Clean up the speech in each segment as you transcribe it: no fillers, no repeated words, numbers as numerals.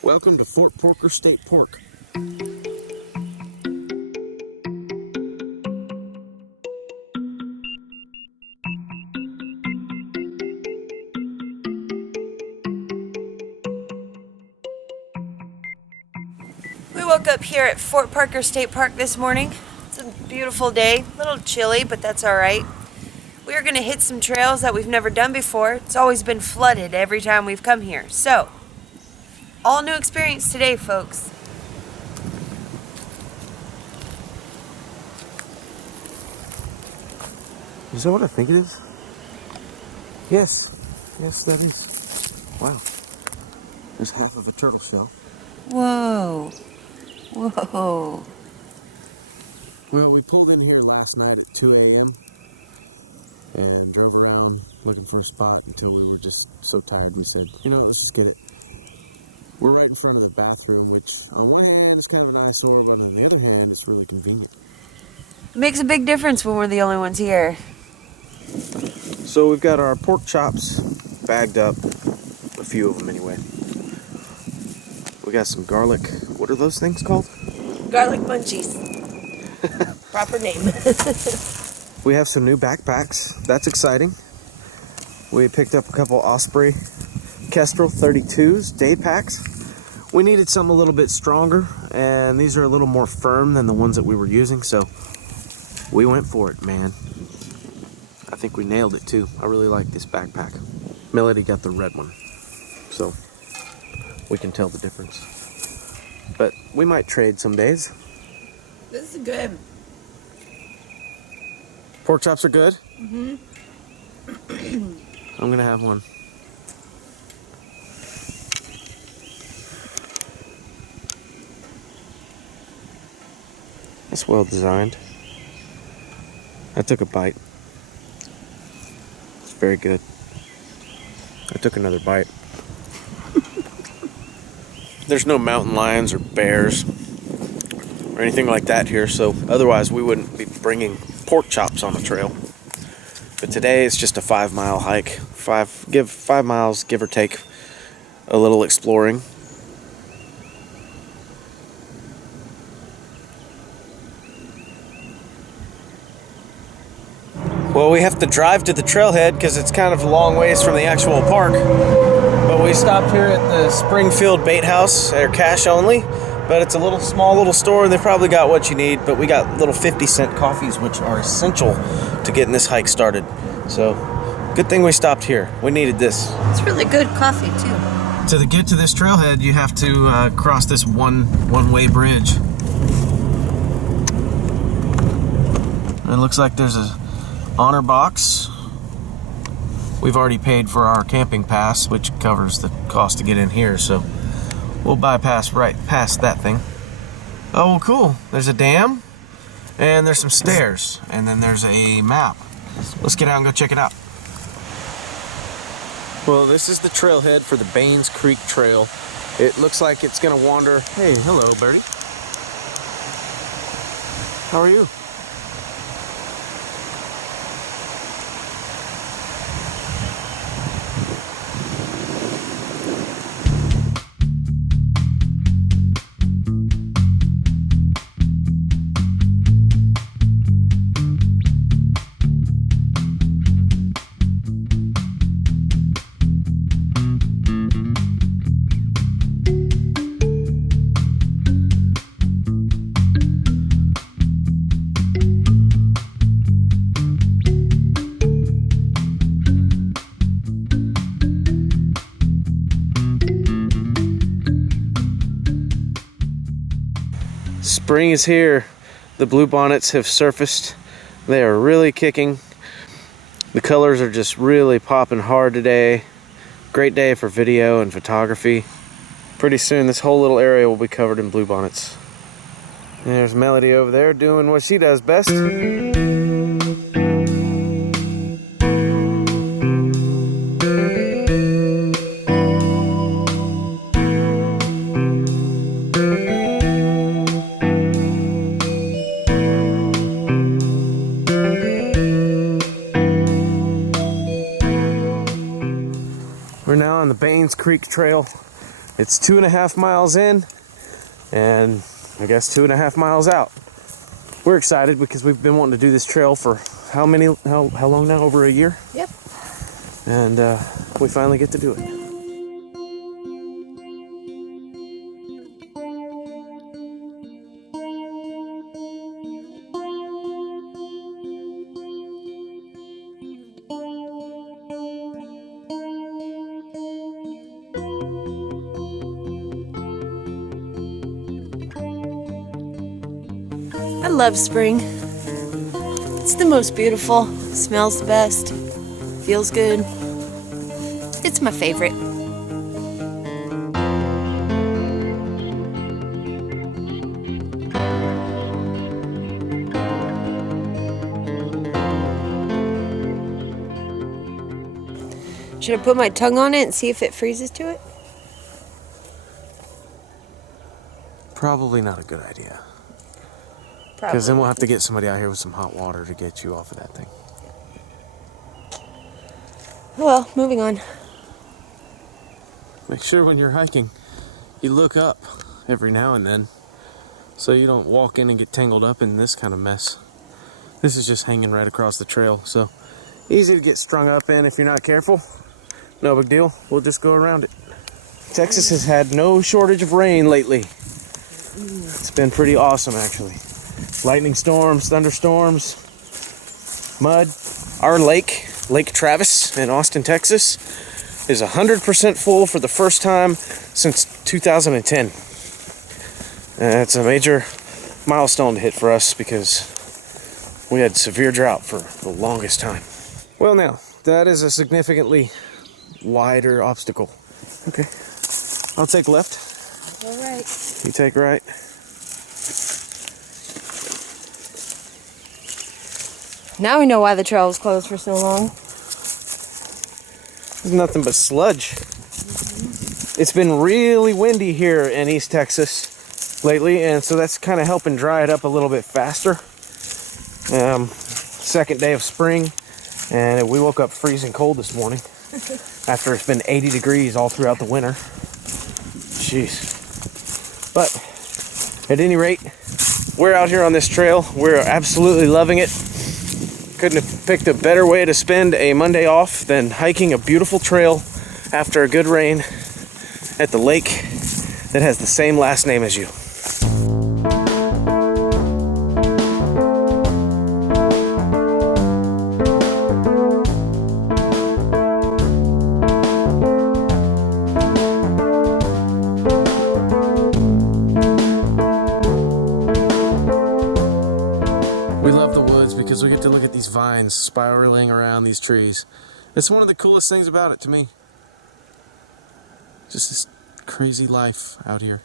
Welcome to Fort Porker State Park. We woke up here at Fort Porker State Park this morning. It's a beautiful day, a little chilly, but that's all right. We are going to hit some trails that we've never done before. It's always been flooded every time we've come here. So, all new experience today, folks. Is that what I think it is? Yes. Yes, that is. Wow. There's half of a turtle shell. Whoa. Whoa. Well, we pulled in here last night at 2 a.m. and drove around looking for a spot until we were just so tired we said, let's just get it. We're right in front of the bathroom, which on one hand is kind of an eyesore, but on the other hand, it's really convenient. It makes a big difference when we're the only ones here. So we've got our pork chops bagged up, a few of them anyway. We got some garlic. What are those things called? Garlic munchies. Proper name. We have some new backpacks. That's exciting. We picked up a couple Osprey Kestrel 32s day packs. We needed some a little bit stronger, and these are a little more firm than the ones that we were using, so we went for it, man. I think we nailed it too. I really like this backpack. Melody got the red one, so we can tell the difference. But we might trade some days. This is good. Pork chops are good? Mm-hmm. I'm gonna have one. It's well designed. I took a bite. It's very good. I took another bite. There's no mountain lions or bears or anything like that here, so otherwise we wouldn't be bringing pork chops on the trail. But today it's just a 5-mile hike. 5 miles, give or take, a little exploring. Well, we have to drive to the trailhead because it's kind of a long ways from the actual park. But we stopped here at the Springfield Bait House. They're cash only, but it's a small little store, and they probably got what you need. But we got little 50-cent coffees, which are essential to getting this hike started. So, good thing we stopped here. We needed this. It's really good coffee, too. To get to this trailhead, you have to cross this one-way bridge. And it looks like there's a honor box. We've already paid for our camping pass, which covers the cost to get in here, so we'll bypass right past that thing. Oh, well, cool. There's a dam, and there's some stairs, and then there's a map. Let's get out and go check it out. Well, this is the trailhead for the Baines Creek Trail. It looks like it's gonna wander. Hey, hello, Birdie. How are you? Spring is here. The bluebonnets have surfaced. They are really kicking. The colors are just really popping hard today. Great day for video and photography. Pretty soon this whole little area will be covered in bluebonnets. There's Melody over there doing what she does best. We're now on the Baines Creek Trail. It's 2.5 miles in, and I guess 2.5 miles out. We're excited because we've been wanting to do this trail for how long now? Over a year? Yep. And we finally get to do it. I love spring. It's the most beautiful, smells the best, feels good. It's my favorite. Should I put my tongue on it and see if it freezes to it? Probably not a good idea. Probably. Because then we'll have to get somebody out here with some hot water to get you off of that thing. Well, moving on. Make sure when you're hiking, you look up every now and then so you don't walk in and get tangled up in this kind of mess. This is just hanging right across the trail, so easy to get strung up in if you're not careful. No big deal, we'll just go around it. Texas has had no shortage of rain lately. It's been pretty awesome, actually. Lightning storms, thunderstorms, mud. Our lake, Lake Travis in Austin, Texas, is 100% full for the first time since 2010. It's a major milestone to hit for us because we had severe drought for the longest time. Well, now, that is a significantly wider obstacle. Okay, I'll take left. All right. You take right. Now we know why the trail was closed for so long. There's nothing but sludge. It's been really windy here in East Texas lately, and so that's kind of helping dry it up a little bit faster. Second day of spring, and we woke up freezing cold this morning after it's been 80 degrees all throughout the winter. Jeez. But at any rate, we're out here on this trail. We're absolutely loving it. Couldn't have picked a better way to spend a Monday off than hiking a beautiful trail after a good rain at the lake that has the same last name as you. We love the woods because we get to look at these vines spiraling around these trees. It's one of the coolest things about it to me. Just this crazy life out here.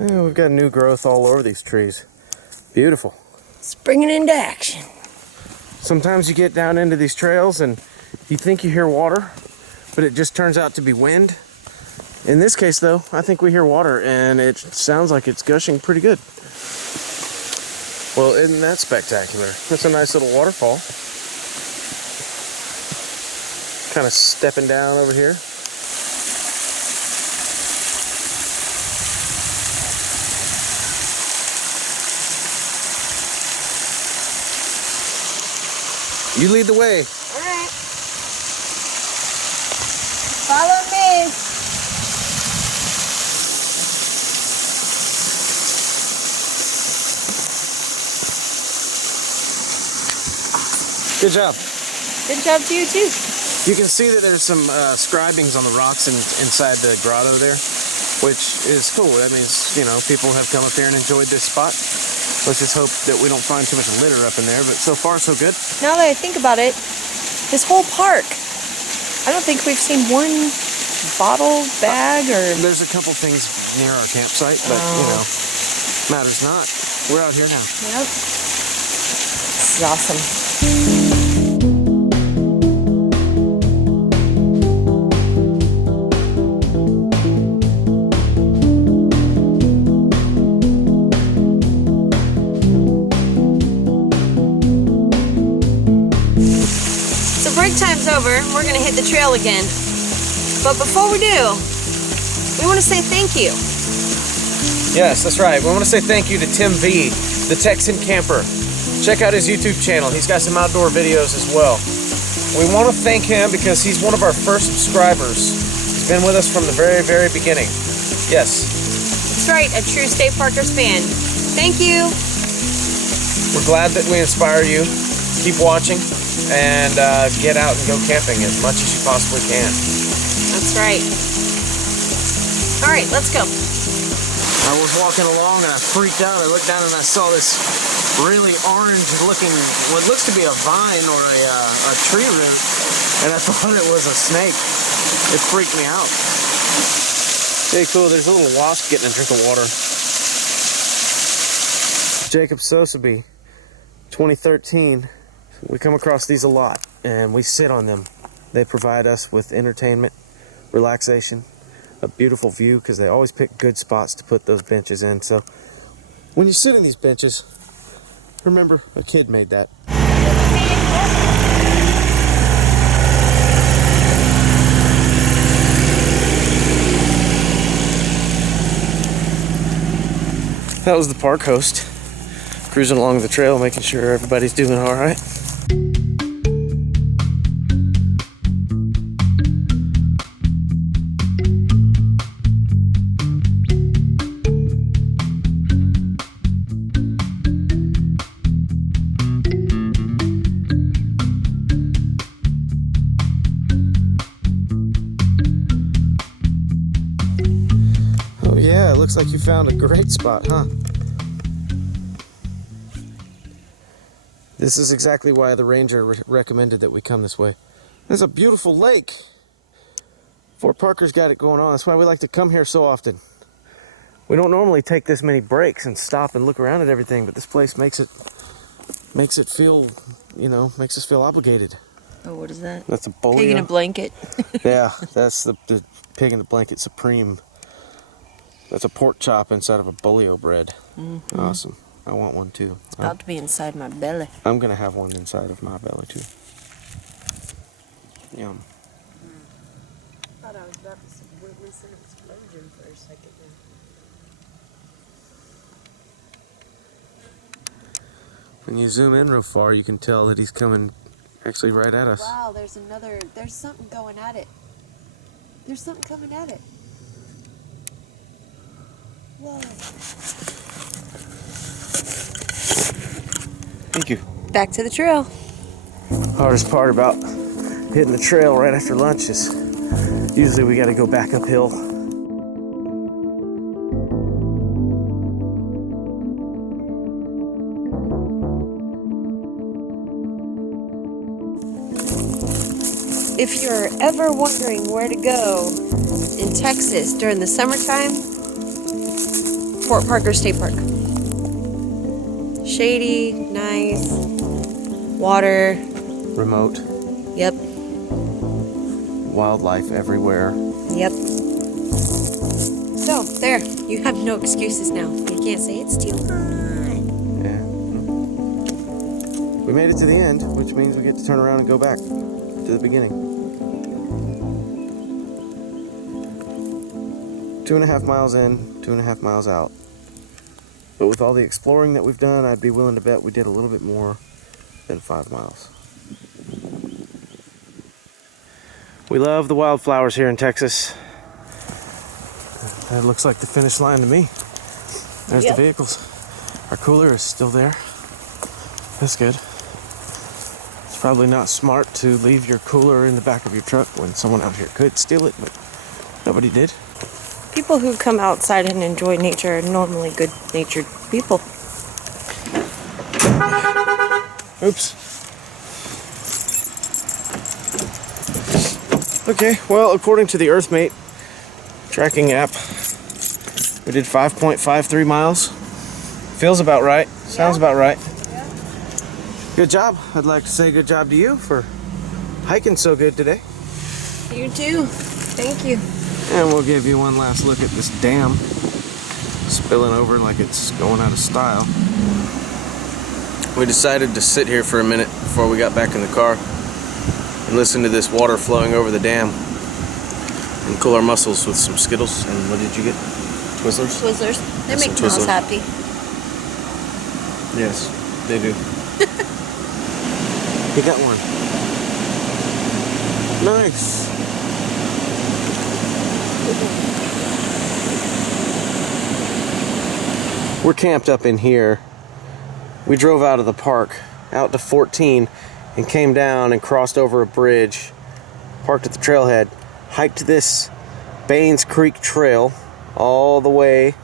Yeah, we've got new growth all over these trees. Beautiful. Springing into action. Sometimes you get down into these trails and you think you hear water, but it just turns out to be wind. In this case though, I think we hear water and it sounds like it's gushing pretty good. Well, isn't that spectacular? That's a nice little waterfall. Kind of stepping down over here. You lead the way. All right. Follow me. Good job. Good job to you too. You can see that there's some scribings on the rocks inside the grotto there, which is cool. That means, you know, people have come up here and enjoyed this spot. Let's just hope that we don't find too much litter up in there, but so far so good. Now that I think about it, this whole park, I don't think we've seen one bottle, bag, or... There's a couple things near our campsite, but you know, matters not. We're out here now. Yep. This is awesome. So break time's over. We're gonna hit the trail again. But before we do, we want to say thank you. Yes, that's right. We want to say thank you to Tim V, the Texan camper. Check out his YouTube channel. He's got some outdoor videos as well. We want to thank him because he's one of our first subscribers. He's been with us from the very, very beginning. Yes. That's right, a true State Parkers fan. Thank you. We're glad that we inspire you. Keep watching and get out and go camping as much as you possibly can. That's right. All right, let's go. I was walking along and I freaked out. I looked down and I saw this really orange looking, what looks to be a vine or a tree root, and I thought it was a snake. It freaked me out. Hey, cool, there's a little wasp getting a drink of water. Jacob Sosaby, 2013. We come across these a lot and we sit on them. They provide us with entertainment, relaxation, a beautiful view because they always pick good spots to put those benches in. So when you sit in these benches, remember a kid made that. That was the park host cruising along the trail, making sure everybody's doing all right. Yeah, it looks like you found a great spot, huh? This is exactly why the ranger recommended that we come this way. There's a beautiful lake. Fort Parker's got it going on. That's why we like to come here so often. We don't normally take this many breaks and stop and look around at everything, but this place makes it feel, you know, makes us feel obligated. Oh, what is that? That's a bolio. Pig in a blanket. Yeah, that's the pig in the blanket supreme. That's a pork chop inside of a bolio bread. Mm-hmm. Awesome. I want one too. It's about to be inside my belly. I'm gonna have one inside of my belly too. Yum. I thought I was about to witness an explosion for a second there. When you zoom in real far, you can tell that he's coming actually right at us. Wow, there's something going at it. There's something coming at it. Whoa. Thank you. Back to the trail. Hardest part about hitting the trail right after lunch is usually we got to go back uphill. If you're ever wondering where to go in Texas during the summertime, Fort Parker State Park. Shady, nice, water. Remote. Yep. Wildlife everywhere. Yep. So, there. You have no excuses now. You can't say it's too hot. Yeah. We made it to the end, which means we get to turn around and go back to the beginning. 2.5 miles in, 2.5 miles out. But with all the exploring that we've done, I'd be willing to bet we did a little bit more than 5 miles. We love the wildflowers here in Texas. That looks like the finish line to me. There's the vehicles. Our cooler is still there. That's good. It's probably not smart to leave your cooler in the back of your truck when someone out here could steal it, but nobody did. People who come outside and enjoy nature are normally good-natured people. Oops. Okay, well, according to the Earthmate tracking app, we did 5.53 miles. Feels about right. Sounds about right. Yeah. Good job. I'd like to say good job to you for hiking so good today. You too. Thank you. And we'll give you one last look at this dam spilling over like it's going out of style. We decided to sit here for a minute before we got back in the car and listen to this water flowing over the dam and cool our muscles with some Skittles. And what did you get? Twizzlers? Twizzlers. They Some make Miles Twizzlers. happy. Yes, they do. You got one. Nice. We're camped up in here. We drove out of the park, out to 14, and came down and crossed over a bridge, parked at the trailhead, hiked this Baines Creek Trail all the way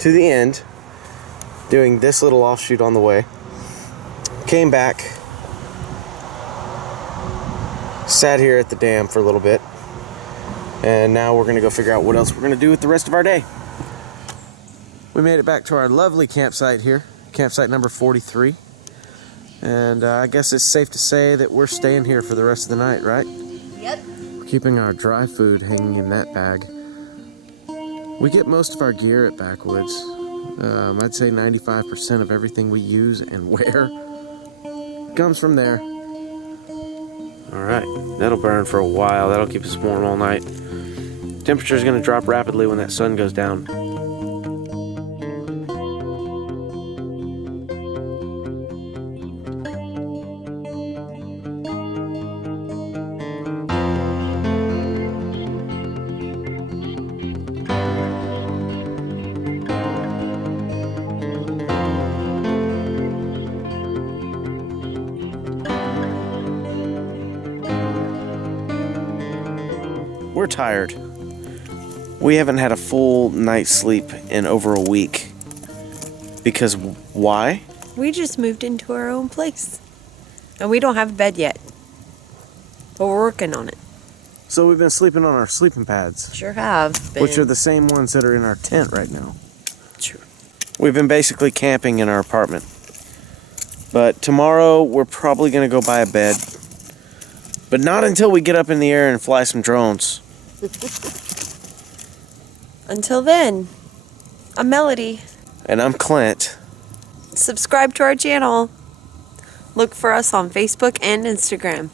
to the end, doing this little offshoot on the way. Came back, sat here at the dam for a little bit, and now we're gonna go figure out what else we're gonna do with the rest of our day. We made it back to our lovely campsite here, campsite number 43. And I guess it's safe to say that we're staying here for the rest of the night, right? Yep. We're keeping our dry food hanging in that bag. We get most of our gear at Backwoods. I'd say 95% of everything we use and wear comes from there. All right, that'll burn for a while. That'll keep us warm all night. Temperature's gonna drop rapidly when that sun goes down. We're tired. We haven't had a full night's sleep in over a week. Because why? We just moved into our own place. And we don't have a bed yet. But we're working on it. So we've been sleeping on our sleeping pads, Sure have. which are the same ones that are in our tent right now. True. We've been basically camping in our apartment. But tomorrow we're probably going to go buy a bed. But not until we get up in the air and fly some drones. Until then, I'm Melody. And I'm Clint. Subscribe to our channel. Look for us on Facebook and Instagram.